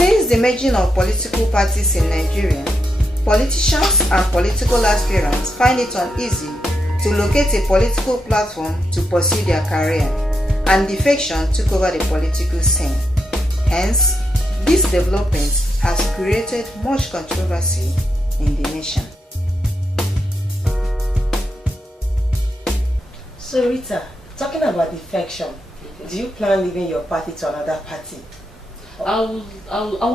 Since the merging of political parties in Nigeria, politicians and political aspirants find it uneasy to locate a political platform to pursue their career, and defection took over the political scene. Hence, this development has created much controversy in the nation. So Rita, talking about defection, do you plan leaving your party to another party? I'll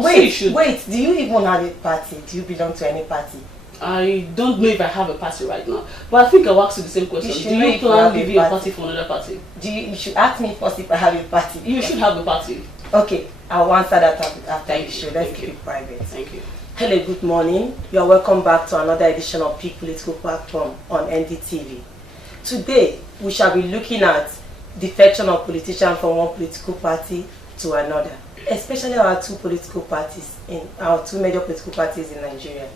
say you should. Wait, do you even have a party? Do you belong to any party? I don't know if I have a party right now, but I think I'll ask you the same question. Do you plan leaving your party for another party? You should ask me first if I have a party. You should have a party. Okay, I'll answer that after the show. Let's keep it private. Thank you. Hello, good morning. You are welcome back to another edition of Peak Political Platform on NDTV. Today, we shall be looking at defection of politicians from one political party to another, especially our two major political parties in Nigeria,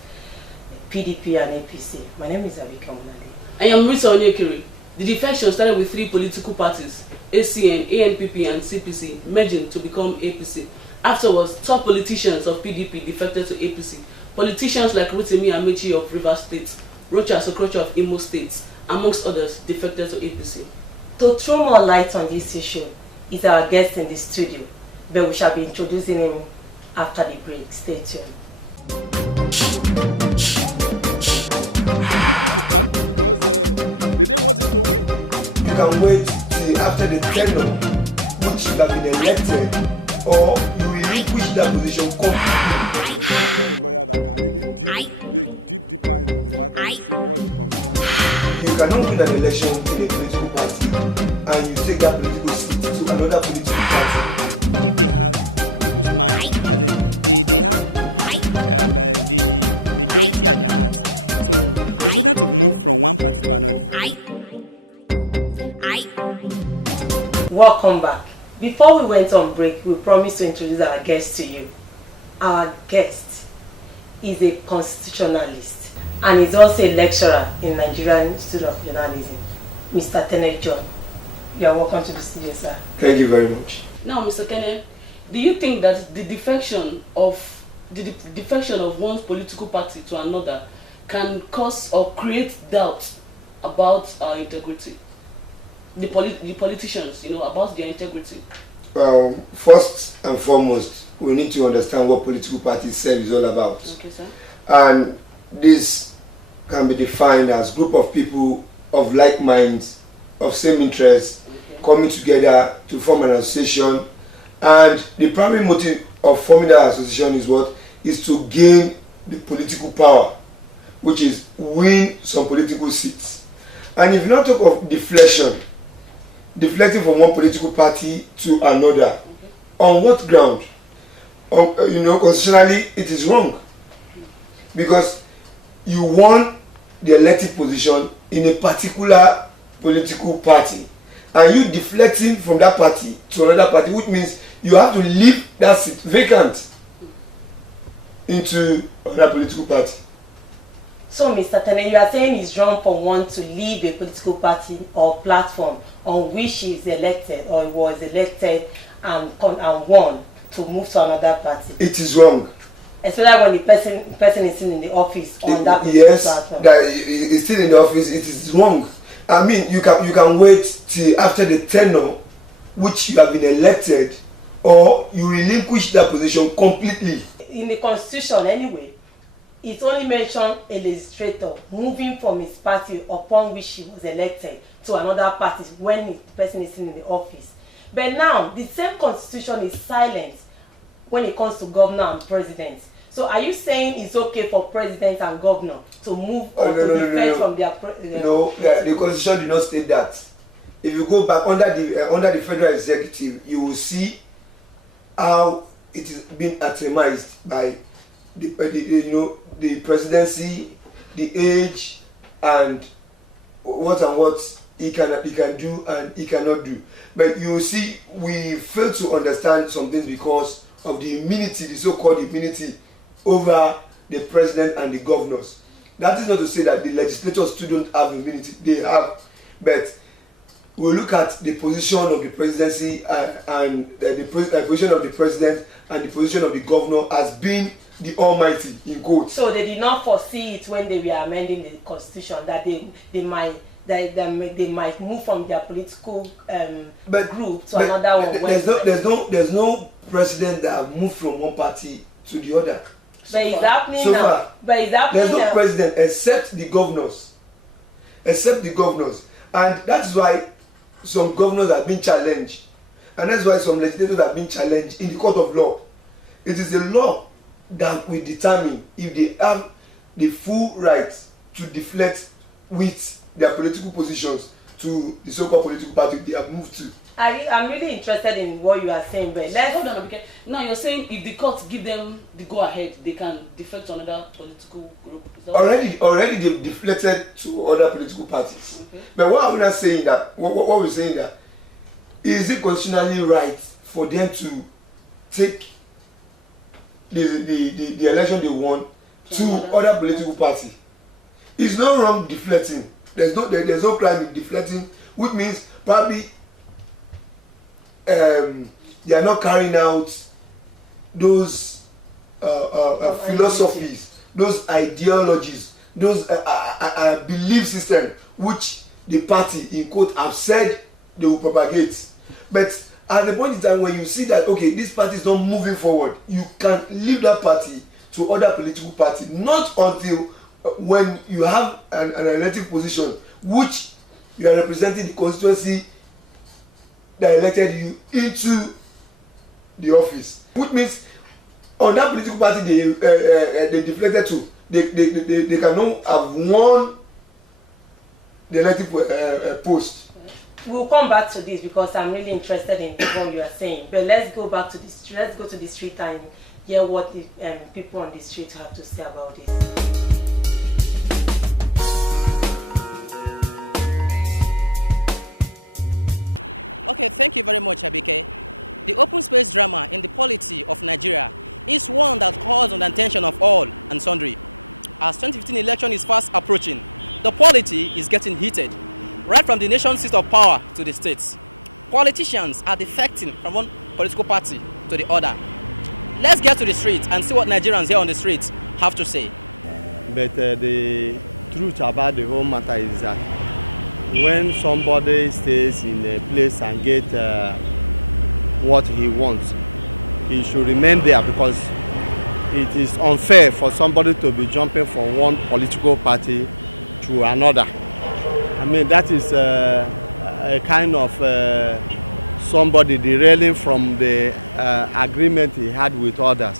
PDP and APC. My name is Abika Munade. I am Rita Onyekiri. The defection started with three political parties, ACN, ANPP and CPC, merging to become APC. Afterwards, top politicians of PDP defected to APC. Politicians like Rotimi Amaechi of Rivers State, Rochas Okrocha of Imo State, amongst others, defected to APC. To throw more light on this issue is our guest in the studio, but we shall be introducing him after the break. Stay tuned. People they can't because they didn't want him to win. You can wait till after the tenure which you have been elected, or you relinquish that position completely. There's only a lawyer that can really deep into the matter and see what the constitution says. You cannot win an election in a political party and you take that political seat to another political party. If they have people's minds, as in they have people, the majority at their hearts. So it's better to move from one party to another. Welcome back. Before we went on break, we promised to introduce our guest to you. Our guest is a constitutionalist and is also a lecturer in Nigerian Institute of Journalism, Mr. Kenneth John. You are welcome to the studio, sir. Thank you very much. Now, Mr. Kenneth, do you think that the defection of one political party to another can cause or create doubt about our integrity? The politicians, about their integrity. Well, first and foremost, we need to understand what political party itself is all about. Okay, sir. And this can be defined as group of people of like minds, of same interests, coming together to form an association. And the primary motive of forming that association is what? Is to gain the political power, which is win some political seats. And if you not talk of deflecting from one political party to another, on what ground? Constitutionally, it is wrong. Because you won the elected position in a particular political party, and you deflecting from that party to another party, which means you have to leave that seat vacant into another political party. So, Mr. Tene, you are saying it's wrong for one to leave a political party or platform on which he is elected or was elected and won to move to another party? It is wrong. Especially when the person is still in the office on that platform. Yes, that is still in the office. It is wrong. I mean, you can wait till after the tenure which you have been elected, or you relinquish that position completely. In the constitution, anyway, it only mentioned a legislator moving from his party upon which he was elected to another party when the person is still in the office. But now, the same constitution is silent when it comes to governor and president. So are you saying it's okay for president and governor to move or to defect from their... No, the constitution did not state that. If you go back under the federal executive, you will see how it is being atomized by the presidency, the age, and what he can do and he cannot do. But you will see we fail to understand some things because of the immunity, the so-called immunity over the president and the governors. That is not to say that the legislators still don't have immunity. They have, but we look at the position of the presidency and the position of the president and the position of the governor as being the almighty in quotes. So they did not foresee it when they were amending the constitution that they might move from their political group to another one. There's no president that moved from one party to the other. But it's happening now. But it's happening now. There's no president except the governors. And that is why some governors have been challenged. And that's why some legislators have been challenged in the court of law. It is the law that will determine if they have the full right to deflect with their political positions to the so-called political party they have moved to. I'm really interested in what you are saying, but let's hold on, because now you're saying if the court give them the go-ahead, they can defect to another political group. Already they've deflected to other political parties. Okay. But what are we not saying that? What we're saying that is it constitutionally right for them to take the election they won to other political party? It's not wrong deflecting. There's no crime in deflecting, which means probably they are not carrying out those philosophies, those ideologies, those belief system which the party in quote have said they will propagate. But at the point in time when you see that okay, this party is not moving forward, you can leave that party to other political party, not until when you have an elective position which you are representing the constituency that elected you into the office, which means on that political party they deflected to, they cannot have won the elective post. We'll come back to this because I'm really interested in what you are saying. But let's go back to this. Let's go to the street and hear what the people on the street have to say about this. Okay, thank you very much, Abike. The open space drama in the polity of Nigeria is one that calls on the attention of all and sundry. As 2015 election is fast approaching, the polity is getting heated, right from the nation's seat of power to the states. Politicians are defecting from one political party to the other. Let's get to the streets and see what Nigerians here on the streets have to say. But the truth about the whole matter is that when somebody stays in a place and get what he wants, he should remain there, because it is unfair for somebody to be jumping from one political party to another. I mean, that is a kind of somebody derailing from the agreement he had with others.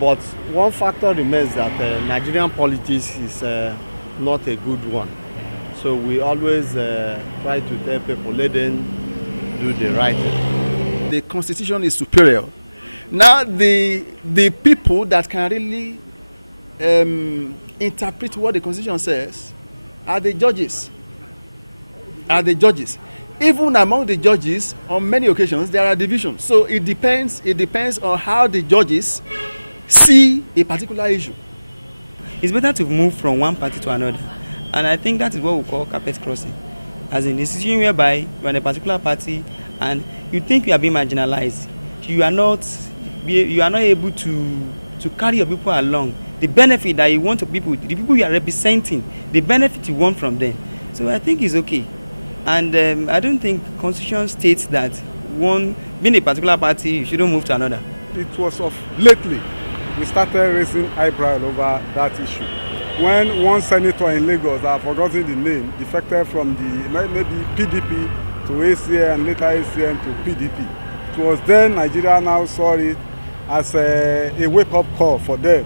But one factor remains that Nigerian politics is not a good one. So we always try to tell people, let them do the right thing. The constitution is superior. Now the people that can really interpret what the constitution says are the judges. Even among the judges, on many occasions, there are divisions. So it depends on how the judges see a particular issue. It's better to move from one party to another. And I think that is what we call carpet crossing. As in the situation whereby you are in a particular party and you think you are being marginalized. You are not able to carry your people along. The benefit that you want to people, the people you are representing, the benefit you want from them. So I think it's okay. And I don't think Constitution states that one being a particular party, you shouldn't move to another. It was of lately we started raising eyebrow over that issue. When one senator in Lagos, I've forgotten the name, defected from the maybe PDP to ACN and later ACN to PDP. It was then Nigeria now saw it as a wake-up call for them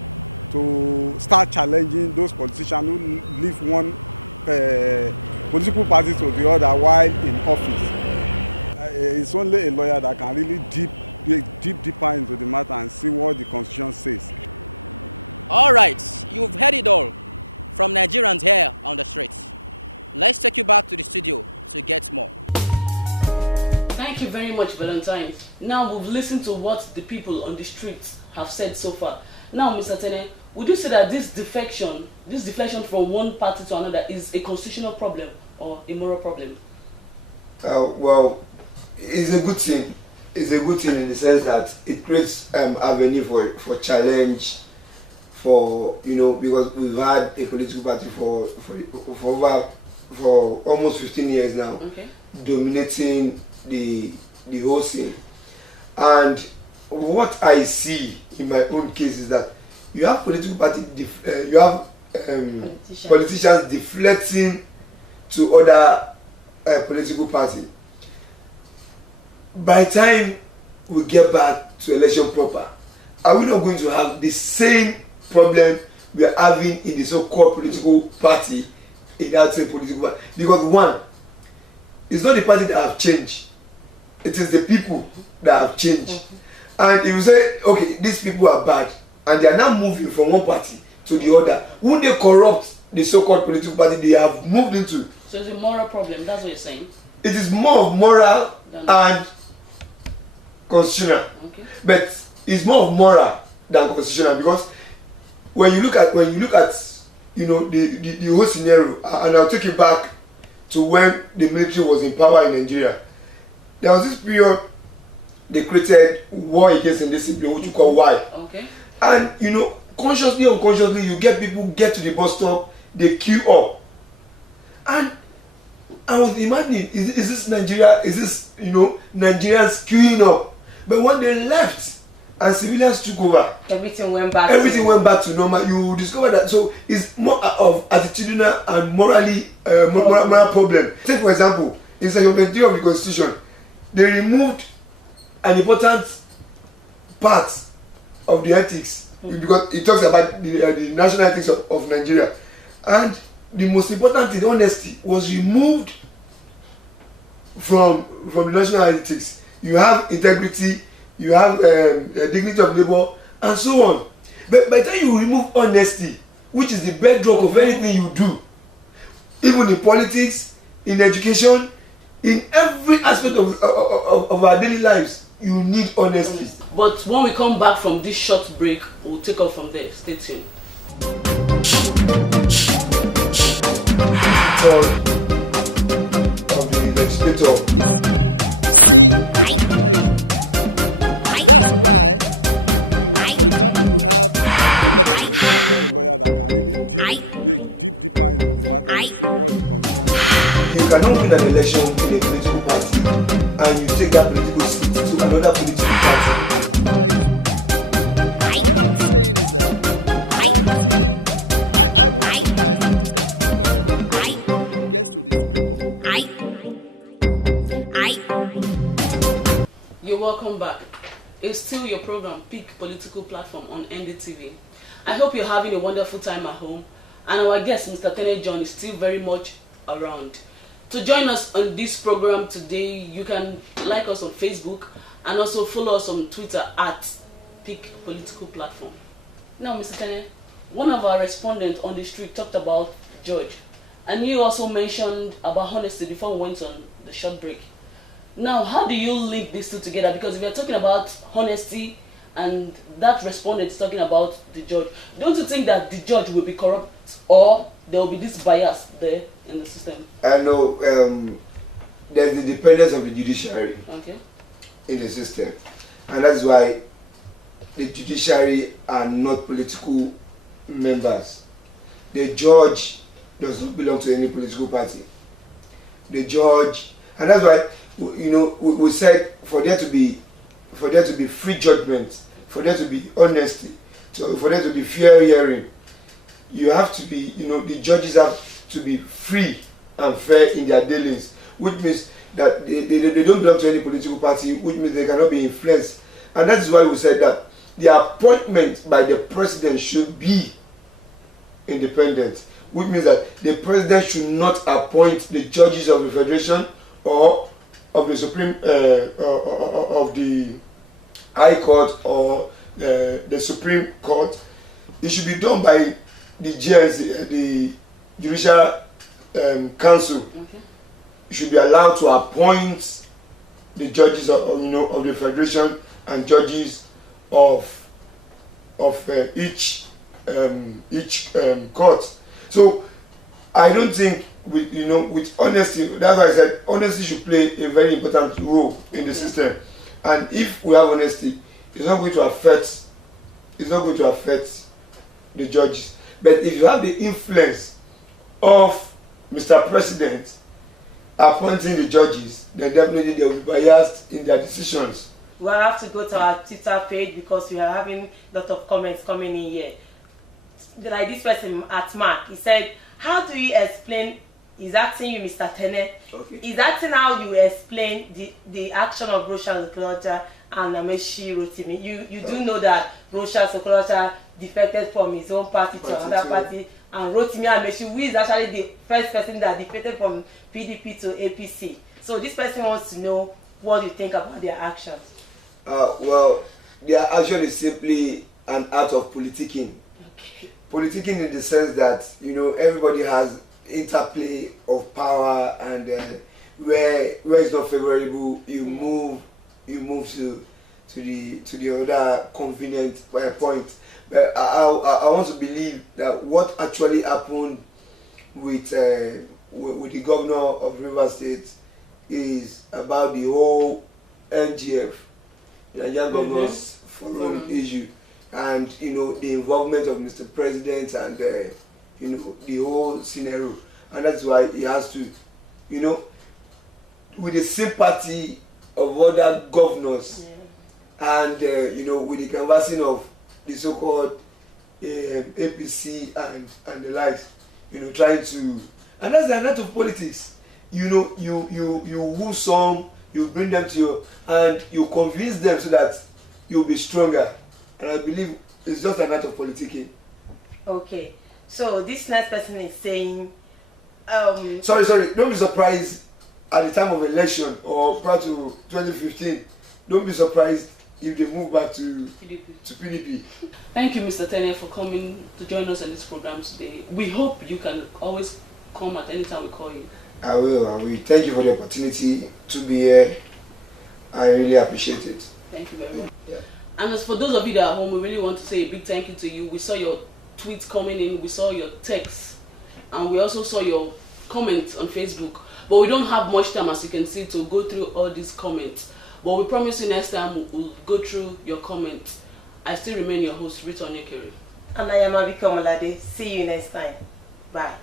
to start challenging those politicians who leave one political party to the other while in office. It's only a lawyer that can really dig deeper into the matter and see what the constitution says. All right, you've heard it all from Nigerians here on the streets. Let's take you back to the studio to get more. Thank you very much, Valentine. Now we've listened to what the people on the streets have said so far. Now, Mr. Tene, would you say that this deflection from one party to another is a constitutional problem or a moral problem? Well, it's a good thing. It's a good thing in the sense that it creates avenue for challenge, for because we've had a political party for almost 15 years now, dominating the whole scene. And what I see in my own case is that you have political party, you have politicians deflecting to other political party. By the time we get back to election proper, are we not going to have the same problem we are having in the so-called political party, in that same political party? Because one, it's not the party that have changed, it is the people that have changed. And if you say, okay, these people are bad, and they are now moving from one party to the other, won't they corrupt the so-called political party they have moved into? So it's a moral problem, that's what you're saying? It is more of moral and constitutional. Okay. But it's more of moral than constitutional, because when you look at the whole scenario, and I'll take you back to when the military was in power in Nigeria. There was this period they created war against indiscipline, which you call Y. Okay. And consciously or unconsciously, you get people get to the bus stop, they queue up. And I was imagining, is this Nigeria? Is this Nigerians queuing up? But when they left and civilians took over, everything went back to normal. You discover that. So it's more of attitudinal and morally moral problem. Take for example, in Section 23 of the Constitution, they removed an important part of the ethics, because it talks about the national ethics of Nigeria, and the most important thing, honesty, was removed from the national ethics. You have integrity, you have dignity of labor, and so on. But by the time you remove honesty, which is the bedrock of anything you do, even in politics, in education, in every aspect of our daily lives, you need honesty. But when we come back from this short break, we'll take off from there. Stay tuned. Of the legislator is see a particular issue. That's why you for example, you have election. There is only a lawyer that can really deep into the matter and see what the constitution says. You cannot win an election in a political party and you take that political seat to another political party. Now what I'm saying is that until I won't be surprised if this particular kind of issue gets to the Supreme Court. You're welcome back. It's still your program, Peak Political Platform on NDTV. I hope you're having a wonderful time at home, and our guest, Mr. Tene John, is still very much around. To join us on this program today, you can like us on Facebook and also follow us on Twitter at Peak Political Platform. Now, Mr. Tene, one of our respondents on the street talked about George, and you also mentioned about honesty before we went on the short break. Now, how do you link these two together? Because if you're talking about honesty and that respondent is talking about the judge, don't you think that the judge will be corrupt or there will be this bias there in the system? I know there's the dependence of the judiciary in the system, and that's why the judiciary are not political members. The judge does not belong to any political party. The judge, and that's why we said for there to be free judgment, for there to be honesty, for there to be fair hearing, you have to be, the judges have to be free and fair in their dealings, which means that they don't belong to any political party, which means they cannot be influenced. And that is why we said that the appointment by the president should be independent, which means that the president should not appoint the judges of the federation or of the Supreme of the High Court or the Supreme Court. It should be done by the GNC, the Judicial Council. You should be allowed to appoint the judges of the federation and judges of each court. So I don't think with honesty. That's why I said honesty should play a very important role in the system. And if we have honesty, it's not going to affect the judges. But if you have the influence of Mr. President appointing the judges, then definitely they will be biased in their decisions. We'll have to go to our Twitter page because we are having a lot of comments coming in here. Like this person at Mark, he said, how do you explain, he's asking you, Mr. Tene, he's asking how you explain the action of Rochas Okorocha and Amaechi Rotimi. You do know that Rochas Okorocha defected from his own party to another party, and Rotimi Amaechi, who is actually the first person that defected from PDP to APC. So this person wants to know what you think about their actions. Well, their action is simply an act of politicking. Politicking in the sense that, you know, everybody has interplay of power, and where it's not favorable, you move to the other convenient point. But I want to believe that what actually happened with the governor of Rivers State is about the whole NGF, Nigerian Governors Forum issue. And you know, the involvement of Mr. President, and you know, the whole scenario, and that's why he has to, you know, with the sympathy of other governors, and you know, with the canvassing of the so-called APC and the likes, you know, trying to, and that's the net of politics. You know, you woo some, you bring them to you, and you convince them so that you'll be stronger. And I believe it's just an act of politicking. Okay. So this next person is saying... Sorry. Don't be surprised at the time of election or prior to 2015. Don't be surprised if they move back to PDP. Thank you, Mr. Tene, for coming to join us in this program today. We hope you can always come at any time we call you. I will. Thank you for the opportunity to be here. I really appreciate it. Thank you very much. Yeah. And as for those of you that are at home, we really want to say a big thank you to you. We saw your tweets coming in, we saw your texts, and we also saw your comments on Facebook. But we don't have much time, as you can see, to go through all these comments. But we promise you next time we'll go through your comments. I still remain your host, Rita Onyekere. And I am Abike Omolade. See you next time. Bye.